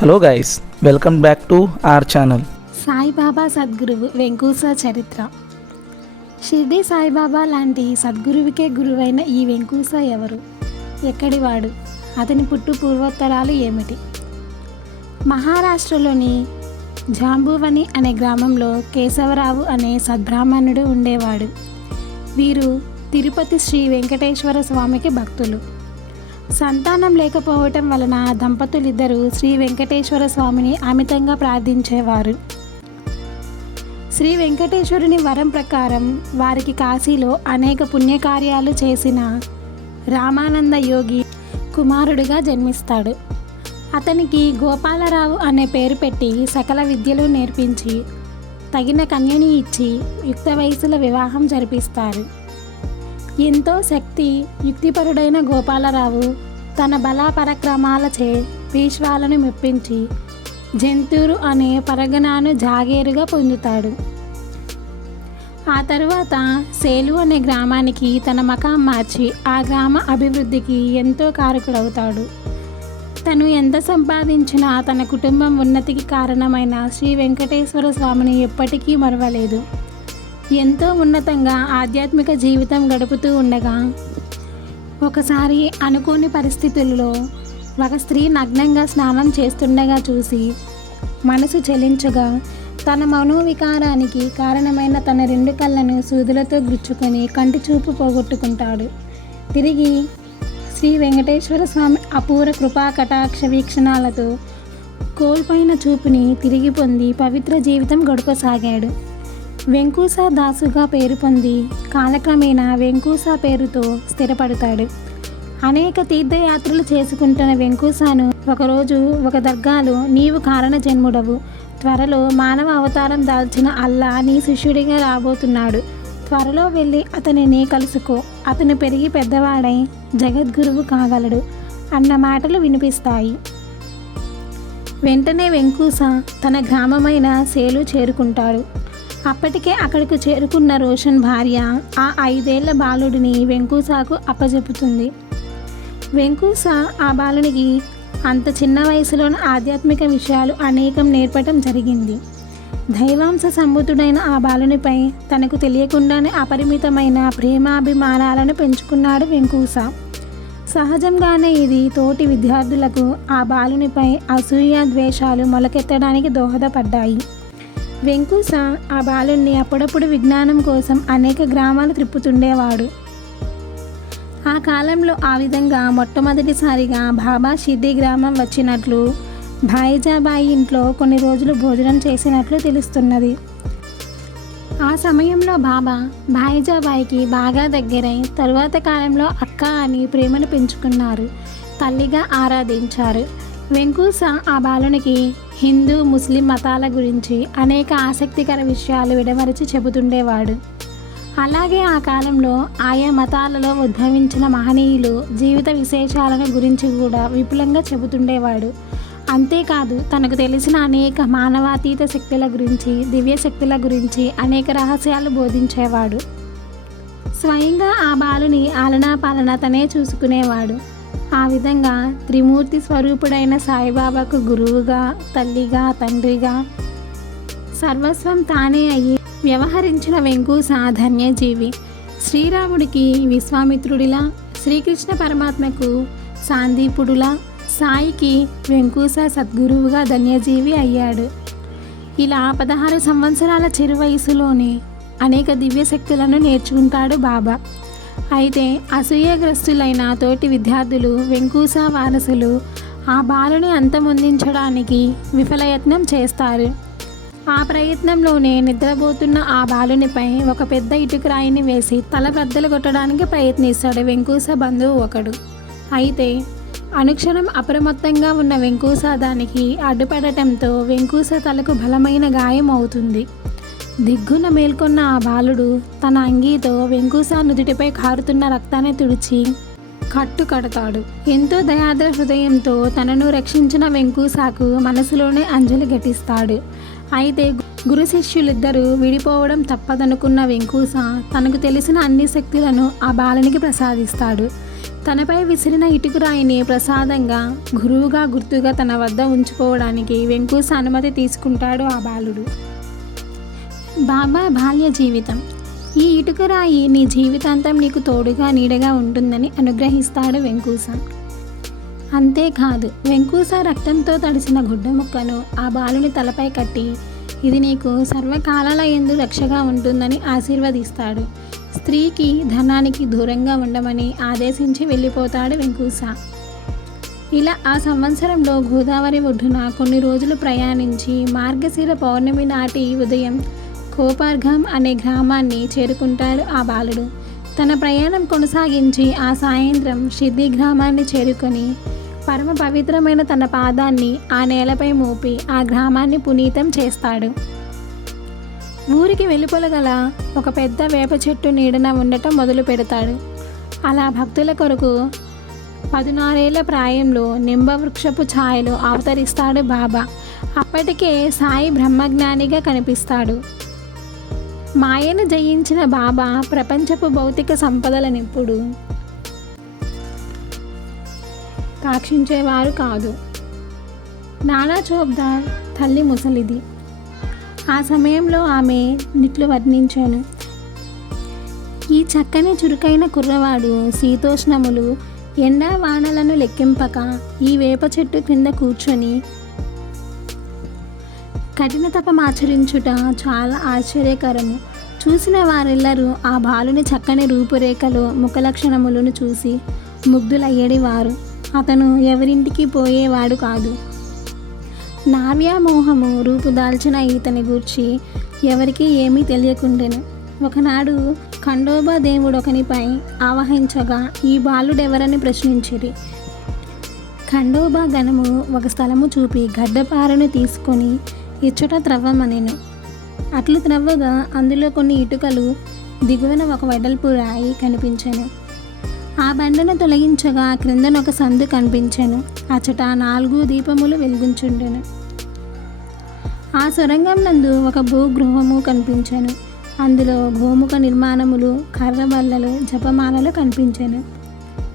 Hello guys, welcome back to our channel. Saibaba సద్గురువు వెంకూస చరిత్ర. షిర్డీ సాయిబాబా లాంటి సద్గురువుకే గురువైన ఈ వెంకూస ఎవరు? ఎక్కడివాడు? అతని పుట్టు పూర్వోత్తరాలు ఏమిటి? మహారాష్ట్రలోని జాంబువని అనే గ్రామంలో కేశవరావు అనే సద్బ్రాహ్మణుడు ఉండేవాడు. వీరు తిరుపతి శ్రీ వెంకటేశ్వర స్వామికి భక్తులు. సంతానం లేకపోవటం వలన దంపతులిద్దరూ శ్రీ వెంకటేశ్వర స్వామిని అమితంగా ప్రార్థించేవారు. శ్రీ వెంకటేశ్వరుని వరం ప్రకారం వారికి కాశీలో అనేక పుణ్యకార్యాలు చేసిన రామానంద యోగి కుమారుడిగా జన్మిస్తాడు. అతనికి గోపాలరావు అనే పేరు పెట్టి సకల విద్యలు నేర్పించి తగిన కన్యని ఇచ్చి యుక్త వయసులో వివాహం జరిపిస్తారు. ఎంతో శక్తి యుక్తిపరుడైన గోపాలరావు తన బల పరక్రమాలచే పీష్వాలను మెప్పించి జంతూరు అనే పరగణాను జాగేరుగా పొందుతాడు. ఆ తరువాత సేలు అనే గ్రామానికి తన మకాం మార్చి ఆ గ్రామ అభివృద్ధికి ఎంతో కారకుడవుతాడు. తను ఎంత సంపాదించినా తన కుటుంబం ఉన్నతికి కారణమైన శ్రీ వెంకటేశ్వర స్వామిని ఎప్పటికీ మరవలేదు. ఎంతో ఉన్నతంగా ఆధ్యాత్మిక జీవితం గడుపుతూ ఉండగా ఒకసారి అనుకోని పరిస్థితుల్లో ఒక స్త్రీ నగ్నంగా స్నానం చేస్తుండగా చూసి మనసు చెలించగా తన మనోవికారానికి కారణమైన తన రెండు కళ్ళను సూదులతో గుచ్చుకొని కంటి చూపు పోగొట్టుకుంటాడు. తిరిగి శ్రీ వెంకటేశ్వర స్వామి అపూర్వ కృపా కటాక్ష వీక్షణాలతో కోల్పోయిన చూపుని తిరిగి పొంది పవిత్ర జీవితం గడపసాగాడు. వెంకూస దాసుగా పేరు పొంది కాలక్రమేణా వెంకూస పేరుతో స్థిరపడతాడు. అనేక తీర్థయాత్రలు చేసుకుంటున్న వెంకూసను ఒకరోజు ఒక దర్గాలో నీవు కారణ జన్ముడవు, త్వరలో మానవ అవతారం దాల్చిన అల్లా నీ శిష్యుడిగా రాబోతున్నాడు, త్వరలో వెళ్ళి అతనిని కలుసుకో, అతను పెరిగి పెద్దవాడై జగద్గురువు కాగలడు అన్న మాటలు వినిపిస్తాయి. వెంటనే వెంకూస తన గ్రామమైన సేలు చేరుకుంటాడు. అప్పటికే అక్కడికి చేరుకున్న రోషన్ భార్య ఆ 5 ఏళ్ల బాలుడిని వెంకూసకు అప్పజెపుతుంది. వెంకూస ఆ బాలునికి అంత చిన్న వయసులోని ఆధ్యాత్మిక విషయాలు అనేకం నేర్పటం జరిగింది. దైవాంశ సంభూతుడైన ఆ బాలునిపై తనకు తెలియకుండానే అపరిమితమైన ప్రేమాభిమానాలను పెంచుకున్నాడు వెంకూస. సహజంగానే ఇది తోటి విద్యార్థులకు ఆ బాలునిపై అసూయ ద్వేషాలు మొలకెత్తడానికి దోహదపడ్డాయి. వెంకూస ఆ బాలుని అప్పుడప్పుడు విజ్ఞానం కోసం అనేక గ్రామాలు త్రిప్పుతుండేవాడు. ఆ కాలంలో ఆ విధంగా మొట్టమొదటిసారిగా బాబా షిర్డీ గ్రామం వచ్చినట్లు భాయిజాబాయి ఇంట్లో కొన్ని రోజులు భోజనం చేసినట్లు తెలుస్తున్నది. ఆ సమయంలో బాబా భాయిజాబాయికి బాగా దగ్గరై తరువాత కాలంలో అక్క అని ప్రేమను పెంచుకున్నారు, తల్లిగా ఆరాధించారు. వెంకూస ఆ బాలునికి హిందూ ముస్లిం మతాల గురించి అనేక ఆసక్తికర విషయాలు విడమరిచి చెబుతుండేవాడు. అలాగే ఆ కాలంలో ఆయా మతాలలో ఉద్భవించిన మహనీయులు జీవిత విశేషాలను గురించి కూడా విపులంగా చెబుతుండేవాడు. అంతేకాదు తనకు తెలిసిన అనేక మానవాతీత శక్తుల గురించి, దివ్య శక్తుల గురించి అనేక రహస్యాలు బోధించేవాడు. స్వయంగా ఆ బాలుని ఆలనా పాలన తనే చూసుకునేవాడు. ఆ విధంగా త్రిమూర్తి స్వరూపుడైన సాయిబాబాకు గురువుగా, తల్లిగా, తండ్రిగా సర్వస్వం తానే అయ్యి వ్యవహరించిన వెంకూస ధన్యజీవి. శ్రీరాముడికి విశ్వామిత్రుడిలా, శ్రీకృష్ణ పరమాత్మకు సాందీపుడులా, సాయికి వెంకూస సద్గురువుగా ధన్యజీవి అయ్యాడు. ఇలా 16 సంవత్సరాల చిరు వయసులోనే అనేక దివ్యశక్తులను నేర్చుకుంటాడు బాబా. అయితే అసూయగ్రస్తులైన తోటి విద్యార్థులు, వెంకూస వారసులు ఆ బాలుని అంతమొందించడానికి విఫలయత్నం చేస్తారు. ఆ ప్రయత్నంలోనే నిద్రపోతున్న ఆ బాలునిపై ఒక పెద్ద ఇటుకరాయిని వేసి తల బ్రద్దలు కొట్టడానికి ప్రయత్నిస్తాడు వెంకూస బంధువు ఒకడు. అయితే అనుక్షణం అప్రమత్తంగా ఉన్న వెంకూస దానికి అడ్డుపడటంతో వెంకూస తలకు బలమైన గాయం అవుతుంది. దిగ్గున మేల్కొన్న ఆ బాలుడు తన అంగీతో వెంకూస నుదుటిపై కారుతున్న రక్తాన్ని తుడిచి కట్టు కడతాడు. ఎంతో దయాద్ర హృదయంతో తనను రక్షించిన వెంకూసకు మనసులోనే అంజలి ఘటిస్తాడు. అయితే గురు శిష్యులిద్దరూ విడిపోవడం తప్పదనుకున్న వెంకూస తనకు తెలిసిన అన్ని శక్తులను ఆ బాలునికి ప్రసాదిస్తాడు. తనపై విసిరిన ఇటుకురాయిని ప్రసాదంగా గురువుగా గుర్తుగా తన వద్ద ఉంచుకోవడానికి వెంకూస అనుమతి తీసుకుంటాడు ఆ బాలుడు. బాబా బాల్య జీవితం. ఈ ఇటుకరాయి నీ జీవితాంతం నీకు తోడుగా నీడగా ఉంటుందని అనుగ్రహిస్తాడు వెంకూస. అంతేకాదు, వెంకూస రక్తంతో తడిసిన గుడ్డ ముక్కను ఆ బాలుని తలపై కట్టి ఇది నీకు సర్వకాలాల యందు రక్షగా ఉంటుందని ఆశీర్వదిస్తాడు. స్త్రీకి ధనానికి దూరంగా ఉండమని ఆదేశించి వెళ్ళిపోతాడు వెంకూస. ఇలా ఆ సంవత్సరంలో గోదావరి ఒడ్డున కొన్ని రోజులు ప్రయాణించి మార్గశిర పౌర్ణమి నాటి ఉదయం కోపర్గాం అనే గ్రామాన్ని చేరుకుంటాడు ఆ బాలుడు. తన ప్రయాణం కొనసాగించి ఆ సాయంత్రం షిర్డీ గ్రామాన్ని చేరుకొని పరమ పవిత్రమైన తన పాదాన్ని ఆ నేలపై మోపి ఆ గ్రామాన్ని పునీతం చేస్తాడు. ఊరికి వెలుపల గల ఒక పెద్ద వేప చెట్టు నీడన ఉండటం మొదలు పెడతాడు. అలా భక్తుల కొరకు 16 ఏళ్ల ప్రాయంలో నింబవృక్షపు ఛాయలో అవతరిస్తాడు బాబా. అప్పటికే సాయి బ్రహ్మజ్ఞానిగా కనిపిస్తాడు. మాయను జయించిన బాబా ప్రపంచపు భౌతిక సంపదలనెప్పుడు కాక్షించేవారు కాదు. నానా చోప్దార్ తల్లి ముసలిది. ఆ సమయంలో ఆమె నిట్లు వర్ణించాను. ఈ చక్కని చురుకైన కుర్రవాడు శీతోష్ణములు ఎండా వానలను లెక్కింపక ఈ వేప చెట్టు కింద కూర్చొని కఠిన తపమాచరించుట చాలా ఆశ్చర్యకరము. చూసిన వారెల్లరూ ఆ బాలుని చక్కని రూపురేఖలు ముఖలక్షణములను చూసి ముగ్ధులయ్యేడివారు. అతను ఎవరింటికి పోయేవాడు కాదు. నావ్యామోహము రూపుదాల్చిన ఇతని గూర్చి ఎవరికీ ఏమీ తెలియకుండెను. ఒకనాడు ఖండోబా దేవుడొకనిపై ఆవహించగా ఈ బాలుడెవరని ప్రశ్నించిరి. ఖండోబా గణము ఒక స్థలము చూపి గడ్డపారను తీసుకొని ఇచ్చట త్రవ్వమనెను. అట్లు త్రవ్వగా అందులో కొన్ని ఇటుకలు, దిగువన ఒక వెడల్పు రాయి కనిపించెను. ఆ బండను తొలగించగా క్రిందన ఒక సందు కనిపించెను. అచట 4 దీపములు వెలిగించుండెను. ఆ సొరంగం నందు ఒక భూగృహము కనిపించెను. అందులో గోముఖ నిర్మాణములు, కర్రబల్లలు, జపమాలలు కనిపించెను.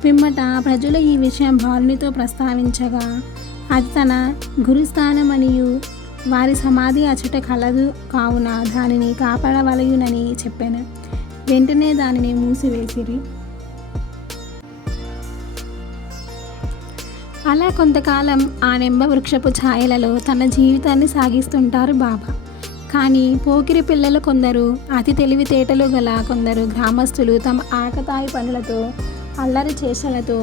పిమ్మట ప్రజలు ఈ విషయం బాలునితో ప్రస్తావించగా అది తన గురుస్థానమనియు వారి సమాధి అచట కలదు కావున దానిని కాపాడవలయునని చెప్పాను. వెంటనే దానిని మూసివేసిరి. అలా కొంతకాలం ఆ నింబ వృక్షపు ఛాయలలో తన జీవితాన్ని సాగిస్తుంటారు బాబా. కానీ పోకిరి పిల్లలు కొందరు, అతి తెలివితేటలు గల కొందరు గ్రామస్తులు తమ ఆకతాయి పనులతో, అల్లరి చేష్టలతో,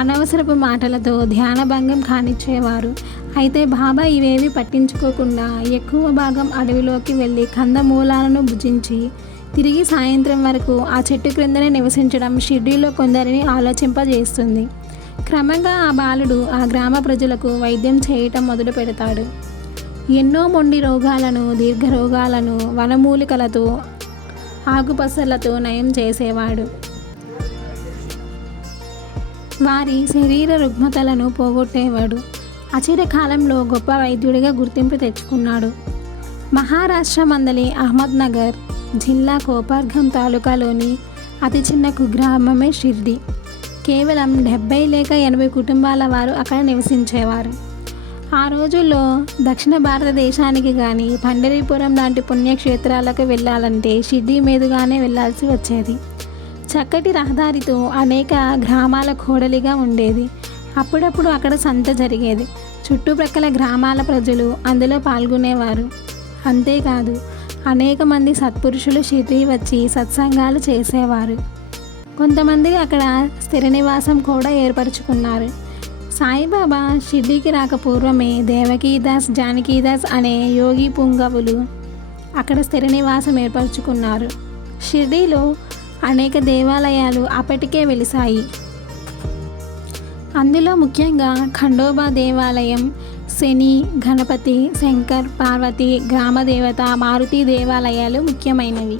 అనవసరపు మాటలతో ధ్యానభంగం కానిచ్చేవారు. అయితే బాబా ఇవేవి పట్టించుకోకుండా ఎక్కువ భాగం అడవిలోకి వెళ్ళి కందమూలాలను భుజించి తిరిగి సాయంత్రం వరకు ఆ చెట్టు క్రిందనే నివసించడం షిర్డీలో కొందరిని ఆలోచింపజేస్తుంది. క్రమంగా ఆ బాలుడు ఆ గ్రామ ప్రజలకు వైద్యం చేయటం మొదలు పెడతాడు. ఎన్నో మొండి రోగాలను, దీర్ఘ రోగాలను వనమూలికలతో, ఆకుపసర్లతో నయం చేసేవాడు. వారి శరీర రుగ్మతలను పోగొట్టేవాడు. అచిరకాలంలో గొప్ప వైద్యుడిగా గుర్తింపు తెచ్చుకున్నాడు. మహారాష్ట్ర మందలి అహ్మద్నగర్ జిల్లా కోపర్గాం తాలూకాలోని అతి చిన్న కుగ్రామమే షిర్డీ. కేవలం 70 లేక 80 కుటుంబాల వారు అక్కడ నివసించేవారు. ఆ రోజుల్లో దక్షిణ భారతదేశానికి కానీ పండరీపురం లాంటి పుణ్యక్షేత్రాలకు వెళ్ళాలంటే షిర్డీ మీదుగానే వెళ్ళాల్సి వచ్చేది. చక్కటి రహదారితో అనేక గ్రామాల కూడలిగా ఉండేది. అప్పుడప్పుడు అక్కడ సంత జరిగేది. చుట్టుప్రక్కల గ్రామాల ప్రజలు అందులో పాల్గొనేవారు. అంతేకాదు, అనేక మంది సత్పురుషులు షిర్డీ వచ్చి సత్సంగాలు చేసేవారు. కొంతమంది అక్కడ స్థిర నివాసం కూడా ఏర్పరచుకున్నారు. సాయిబాబా షిర్డీకి రాక పూర్వమే దేవకీదాస్, జానకీదాస్ అనే యోగి పుంగవులు అక్కడ స్థిర నివాసం ఏర్పరచుకున్నారు. షిర్డీలో అనేక దేవాలయాలు అప్పటికే వెలిశాయి. అందులో ముఖ్యంగా ఖండోబా దేవాలయం, శని, గణపతి, శంకర్, పార్వతి, గ్రామదేవత, మారుతి దేవాలయాలు ముఖ్యమైనవి.